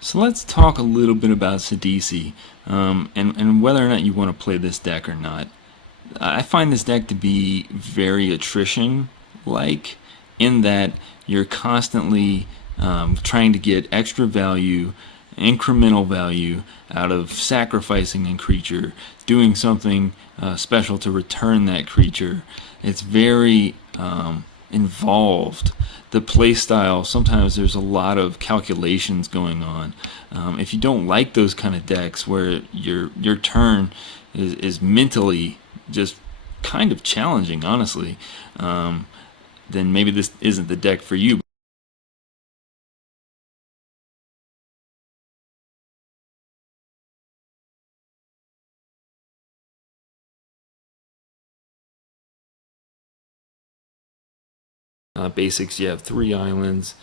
So let's talk a little bit about Sidisi, and whether or not you want to play this deck or not. I find this deck to be very attrition-like, in that you're constantly trying to get extra value, incremental value out of sacrificing a creature, doing something special to return that creature. It's very involved. The playstyle, sometimes there's a lot of calculations going on. If you don't like those kind of decks where your turn is mentally just kind of challenging, honestly, then maybe this isn't the deck for you. Basics, you have 3 islands,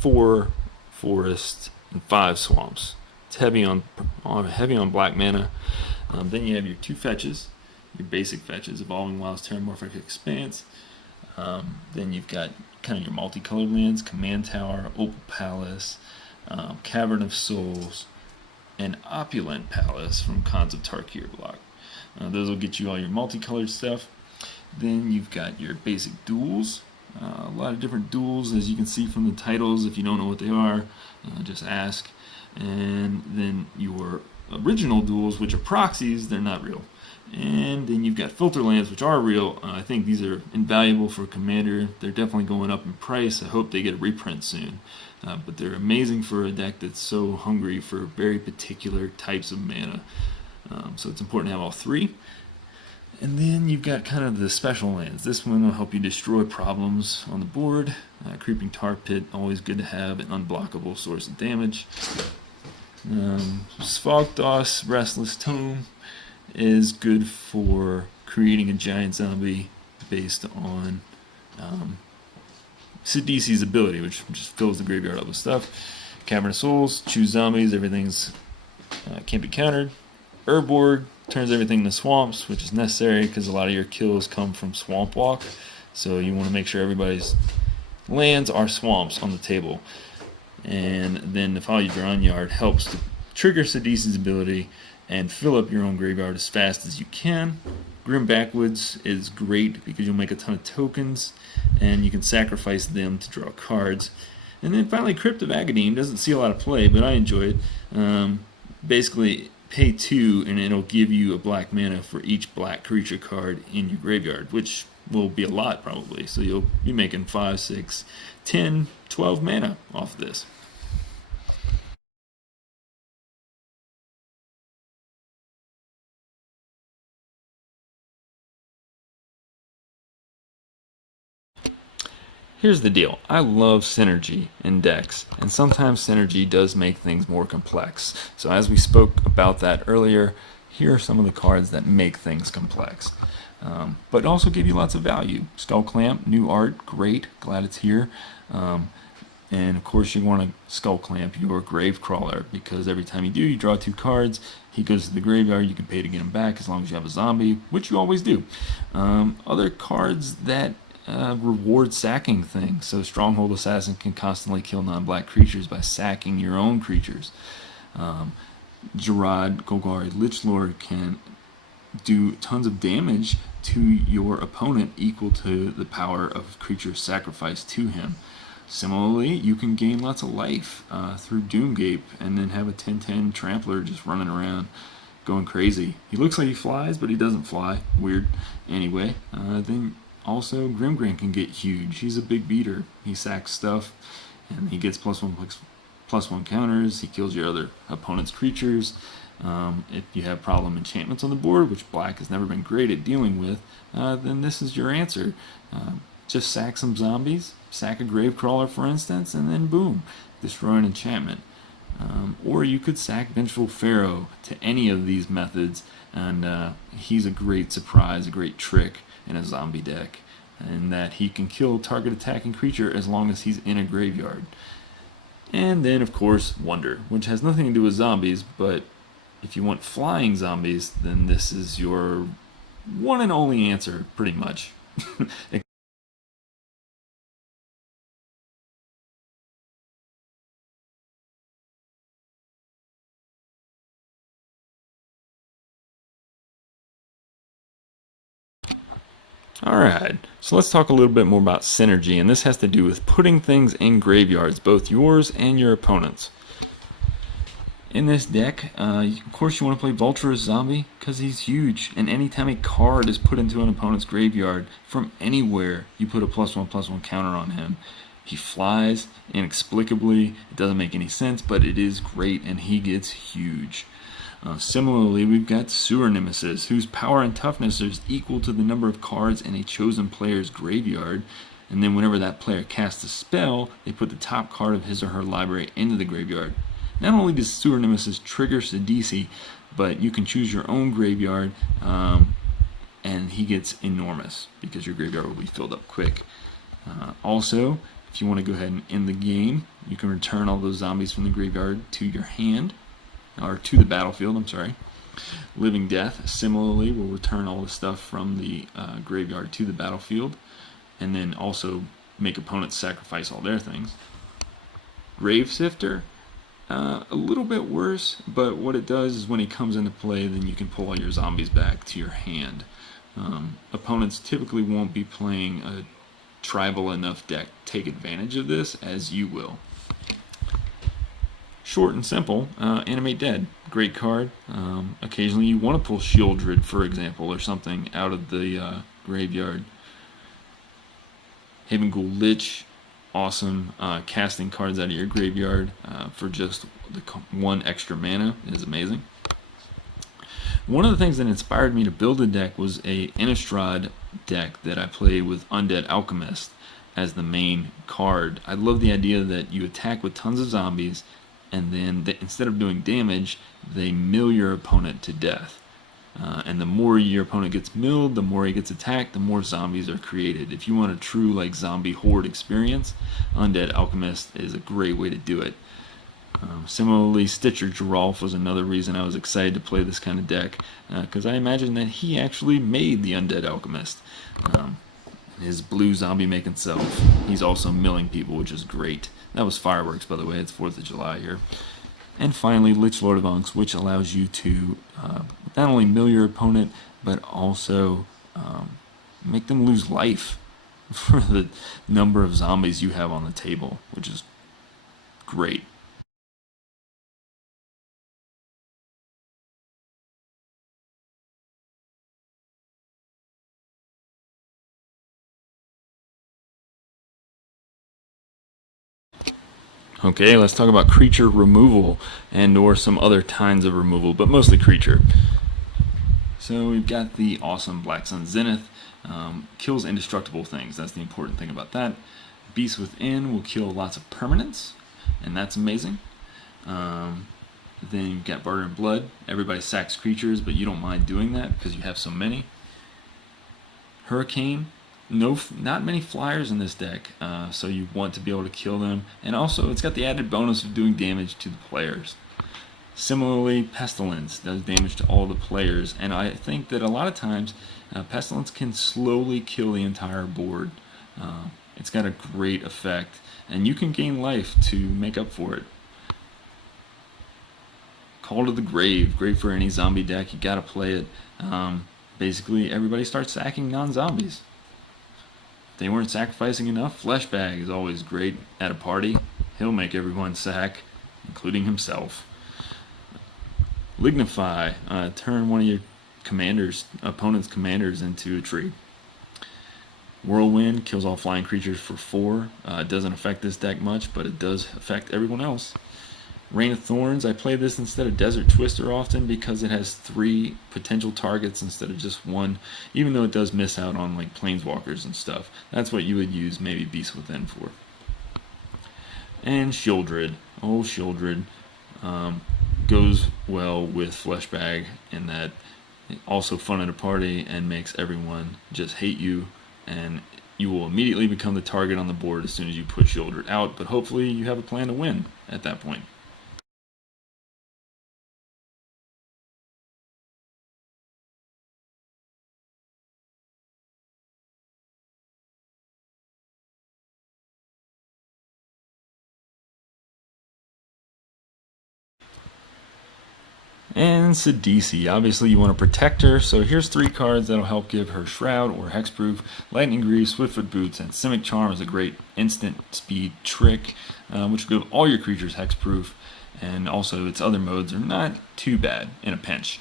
4 forests, and 5 swamps. It's heavy on black mana. Then you have your 2 fetches, your basic fetches, Evolving Wilds, Terramorphic Expanse. Then you've got kind of your multicolored lands, Command Tower, Opal Palace, Cavern of Souls, and Opulent Palace from Khans of Tarkir block. Those will get you all your multicolored stuff. Then you've got your basic duels, a lot of different duels, as you can see from the titles. If you don't know what they are, just ask. And then your original duels, which are proxies, they're not real. And then you've got filter lands, which are real. I think these are invaluable for Commander. They're definitely going up in price. I hope they get a reprint soon. But they're amazing for a deck that's so hungry for very particular types of mana. So it's important to have all 3. And then you've got kind of the special lands. This one will help you destroy problems on the board. Creeping Tar Pit, always good to have, an unblockable source of damage. Svogdos, Restless Tome, is good for creating a giant zombie based on Sidisi's ability, which just fills the graveyard up with stuff. Cavern of Souls, choose zombies, everything's can't be countered. Urborg turns everything into swamps, which is necessary because a lot of your kills come from swamp walk. So you want to make sure everybody's lands are swamps on the table. And then the Folly Drawn Yard helps to trigger Sidisi's ability and fill up your own graveyard as fast as you can. Grim Backwoods is great because you'll make a ton of tokens and you can sacrifice them to draw cards. And then finally, Crypt of Agony doesn't see a lot of play, but I enjoy it. Basically, pay 2 and it'll give you a black mana for each black creature card in your graveyard, which will be a lot probably. So you'll be making 5, 6, 10, 12 mana off this. Here's the deal. I love synergy in decks, and sometimes synergy does make things more complex. So as we spoke about that earlier, here are some of the cards that make things complex. But also give you lots of value. Skull Clamp, new art, great, glad it's here. And of course you want to Skull Clamp your Grave Crawler, because every time you do, you draw 2 cards. He goes to the graveyard, you can pay to get him back as long as you have a zombie, which you always do. Other cards that reward sacking things. So Stronghold Assassin can constantly kill non-black creatures by sacking your own creatures. Gerard Golgari Lichlord can do tons of damage to your opponent equal to the power of creatures sacrificed to him. Similarly, you can gain lots of life through Doomgape and then have a 10-10 Trampler just running around going crazy. He looks like he flies, but he doesn't fly. Weird. Anyway, then also Grimgrin can get huge. He's a big beater. He sacks stuff and he gets +1/+1 counters. He kills your other opponent's creatures. If you have problem enchantments on the board, which black has never been great at dealing with, then this is your answer. Just sack some zombies, sack a Gravecrawler for instance, and then boom, destroy an enchantment. Or you could sack Vengeful Pharaoh to any of these methods, and he's a great surprise, a great trick in a zombie deck, in that he can kill target attacking creature as long as he's in a graveyard. And then of course Wonder, which has nothing to do with zombies, but if you want flying zombies, then this is your one and only answer, pretty much. Alright, so let's talk a little bit more about synergy, and this has to do with putting things in graveyards, both yours and your opponent's. In this deck, of course you want to play Vulture as Zombie, because he's huge, and anytime a card is put into an opponent's graveyard from anywhere, you put a +1/+1 counter on him. He flies inexplicably, it doesn't make any sense, but it is great, and he gets huge. Similarly, we've got Sewer Nemesis, whose power and toughness is equal to the number of cards in a chosen player's graveyard, and then whenever that player casts a spell, they put the top card of his or her library into the graveyard. Not only does Sewer Nemesis trigger Sidisi, but you can choose your own graveyard, and he gets enormous, because your graveyard will be filled up quick. Also, if you want to go ahead and end the game, you can return all those zombies from the graveyard to your hand, or to the battlefield, I'm sorry. Living Death, similarly, will return all the stuff from the graveyard to the battlefield, and then also make opponents sacrifice all their things. Grave Sifter, a little bit worse, but what it does is when he comes into play, then you can pull all your zombies back to your hand. Opponents typically won't be playing a tribal enough deck to take advantage of this as you will. Short and simple, Animate Dead, great card. Occasionally you want to pull Shieldred, for example, or something out of the graveyard. Haven Ghoul Lich, awesome. Casting cards out of your graveyard for just the 1 extra mana is amazing. One of the things that inspired me to build a deck was a Innistrad deck that I played with Undead Alchemist as the main card. I love the idea that you attack with tons of zombies, and then instead of doing damage, they mill your opponent to death. And the more your opponent gets milled, the more he gets attacked, the more zombies are created. If you want a true zombie horde experience, Undead Alchemist is a great way to do it. Similarly, Stitcher Giralf was another reason I was excited to play this kind of deck, because I imagine that he actually made the Undead Alchemist. His blue zombie making self. He's also milling people, which is great. That was fireworks, by the way. It's 4th of July here. And finally, Lich Lord of Unks, which allows you to not only mill your opponent, but also make them lose life for the number of zombies you have on the table, which is great. Okay, let's talk about creature removal and or some other kinds of removal, but mostly creature. So we've got the awesome Black Sun Zenith, kills indestructible things. That's the important thing about that. Beast Within will kill lots of permanents, and that's amazing. Then you've got Barter and Blood. Everybody sacks creatures, but you don't mind doing that because you have so many. Hurricane. Not many flyers in this deck, so you want to be able to kill them. And also, it's got the added bonus of doing damage to the players. Similarly, Pestilence does damage to all the players, and I think that a lot of times, Pestilence can slowly kill the entire board. It's got a great effect, and you can gain life to make up for it. Call to the Grave, great for any zombie deck, you gotta play it. Basically, everybody starts sacking non-zombies. If they weren't sacrificing enough, Fleshbag is always great at a party. He'll make everyone sack, including himself. Lignify, turn one of your opponent's commanders into a tree. Whirlwind kills all flying creatures for 4. It doesn't affect this deck much, but it does affect everyone else. Rain of Thorns, I play this instead of Desert Twister often because it has 3 potential targets instead of just 1, even though it does miss out on Planeswalkers and stuff. That's what you would use maybe Beast Within for. And Shieldred. Oh, Shieldred. Goes well with Fleshbag in that it also fun at a party and makes everyone just hate you, and you will immediately become the target on the board as soon as you put Shieldred out, but hopefully you have a plan to win at that point. And Sidisi, obviously you want to protect her, so here's 3 cards that'll help give her Shroud or Hexproof. Lightning Greaves, Swiftfoot Boots, and Simic Charm is a great instant speed trick, which will give all your creatures Hexproof, and also its other modes are not too bad in a pinch.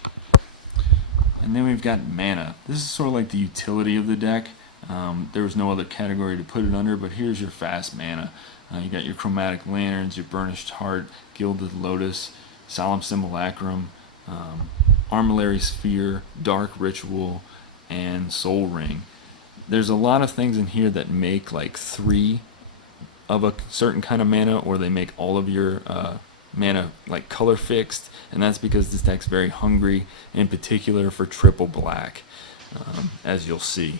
And then we've got mana. This is sort of like the utility of the deck. There was no other category to put it under, but here's your fast mana. You got your Chromatic Lanterns, your Burnished Heart, Gilded Lotus, Solemn Simulacrum, Armillary Sphere, Dark Ritual, and Soul Ring. There's a lot of things in here that make like 3 of a certain kind of mana, or they make all of your mana like color fixed, and that's because this deck's very hungry, in particular for triple black, as you'll see.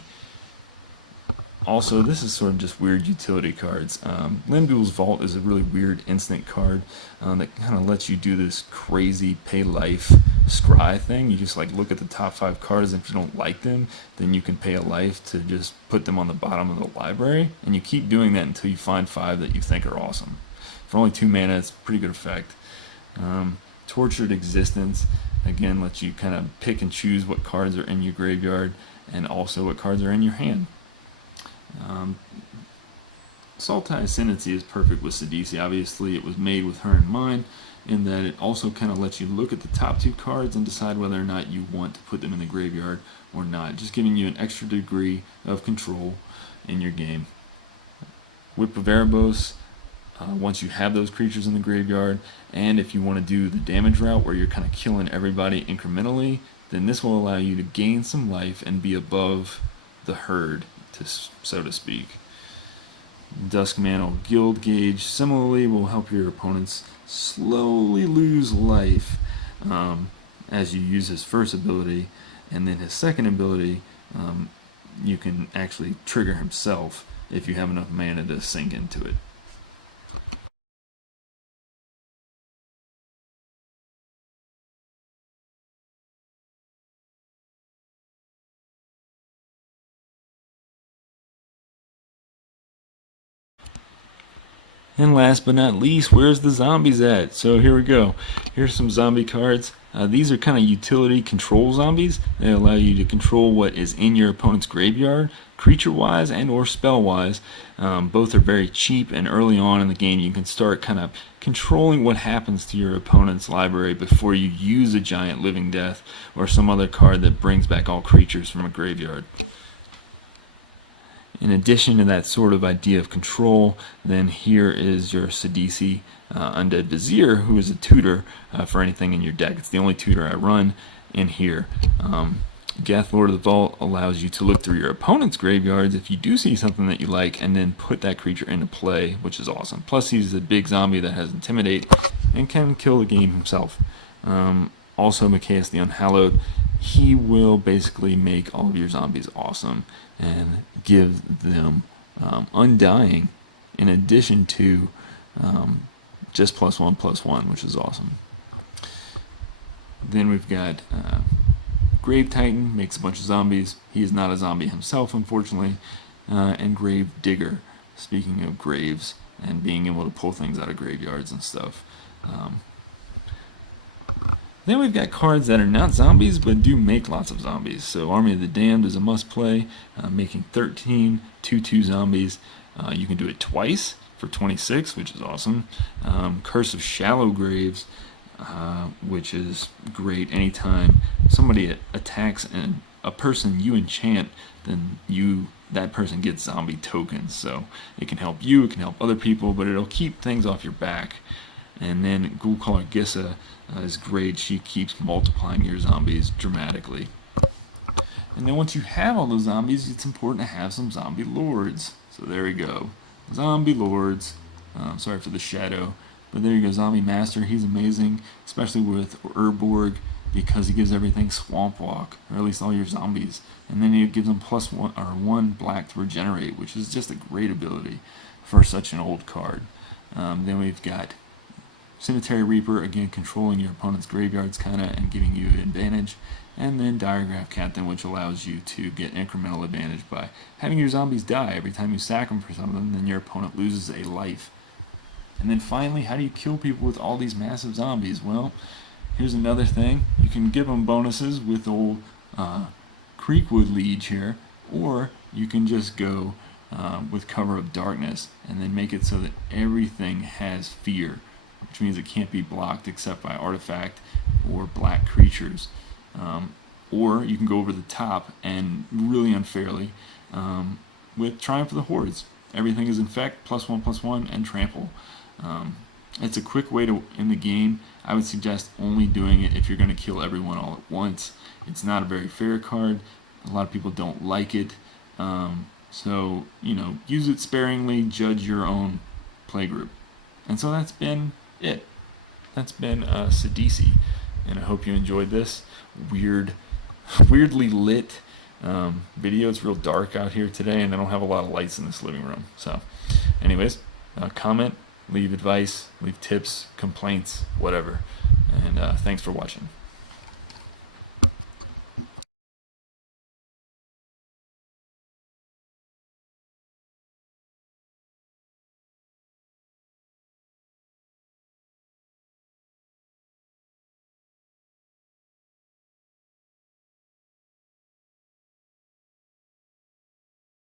Also, this is sort of just weird utility cards. Limduel's Vault is a really weird instant card that kind of lets you do this crazy pay life scry thing. You just like look at the top 5 cards, and if you don't like them, then you can pay a life to just put them on the bottom of the library, and you keep doing that until you find 5 that you think are awesome. For only 2 mana, it's a pretty good effect. Tortured Existence, again, lets you kind of pick and choose what cards are in your graveyard, and also what cards are in your hand. Sultai Ascendancy is perfect with Sidisi. Obviously, it was made with her in mind, in that it also kind of lets you look at the top 2 cards and decide whether or not you want to put them in the graveyard or not, just giving you an extra degree of control in your game. Whip of Erebos, once you have those creatures in the graveyard, and if you want to do the damage route where you're kind of killing everybody incrementally, then this will allow you to gain some life and be above the herd, so to speak. Duskmantle Guild Gauge similarly will help your opponents slowly lose life as you use his first ability, and then his second ability you can actually trigger himself if you have enough mana to sink into it. And last but not least, where's the zombies at? So here we go. Here's some zombie cards. These are kind of utility control zombies. They allow you to control what is in your opponent's graveyard, creature-wise and or spell-wise. Both are very cheap, and early on in the game you can start kind of controlling what happens to your opponent's library before you use a giant living death or some other card that brings back all creatures from a graveyard. In addition to that sort of idea of control, then here is your Sidisi Undead Vizier, who is a tutor for anything in your deck. It's the only tutor I run in here. Geth, Lord of the Vault, allows you to look through your opponent's graveyards if you do see something that you like, and then put that creature into play, which is awesome. Plus, he's a big zombie that has Intimidate and can kill the game himself. Also, Machias the Unhallowed, he will basically make all of your zombies awesome and give them Undying, in addition to just +1/+1, which is awesome. Then we've got Grave Titan, makes a bunch of zombies. He is not a zombie himself, unfortunately. And Grave Digger, speaking of graves and being able to pull things out of graveyards and stuff. Then we've got cards that are not zombies, but do make lots of zombies. So Army of the Damned is a must-play, making 13 2/2 zombies. You can do it twice for 26, which is awesome. Curse of Shallow Graves, which is great anytime somebody attacks a person you enchant, then that person gets zombie tokens. So it can help you, it can help other people, but it'll keep things off your back. And then Ghoulcaller Gissa is great. She keeps multiplying your zombies dramatically. And then once you have all those zombies, it's important to have some zombie lords. So there we go. Zombie lords. Sorry for the shadow. But there you go. Zombie Master. He's amazing, especially with Urborg, because he gives everything Swamp Walk, or at least all your zombies. And then he gives them +1 black to regenerate, which is just a great ability for such an old card. Then we've got Cemetery Reaper, again controlling your opponent's graveyards kinda and giving you an advantage. And then Diregraph Captain, which allows you to get incremental advantage by having your zombies die. Every time you sack them for something, then your opponent loses a life. And then finally, how do you kill people with all these massive zombies? Well, Here's another thing. You can give them bonuses with old Creekwood Liege here, or you can just go with Cover of Darkness and then make it so that everything has fear, which means it can't be blocked except by artifact or black creatures. Or you can go over the top and really unfairly with Triumph of the Hordes. Everything is infect, +1/+1, and trample. It's a quick way to end the game. I would suggest only doing it if you're going to kill everyone all at once. It's not a very fair card. A lot of people don't like it. So, use it sparingly, judge your own playgroup. And so that's been it. That's been Sidisi. And I hope you enjoyed this weirdly lit video. It's real dark out here today, and I don't have a lot of lights in this living room. So, anyways, comment, leave advice, leave tips, complaints, whatever. And thanks for watching.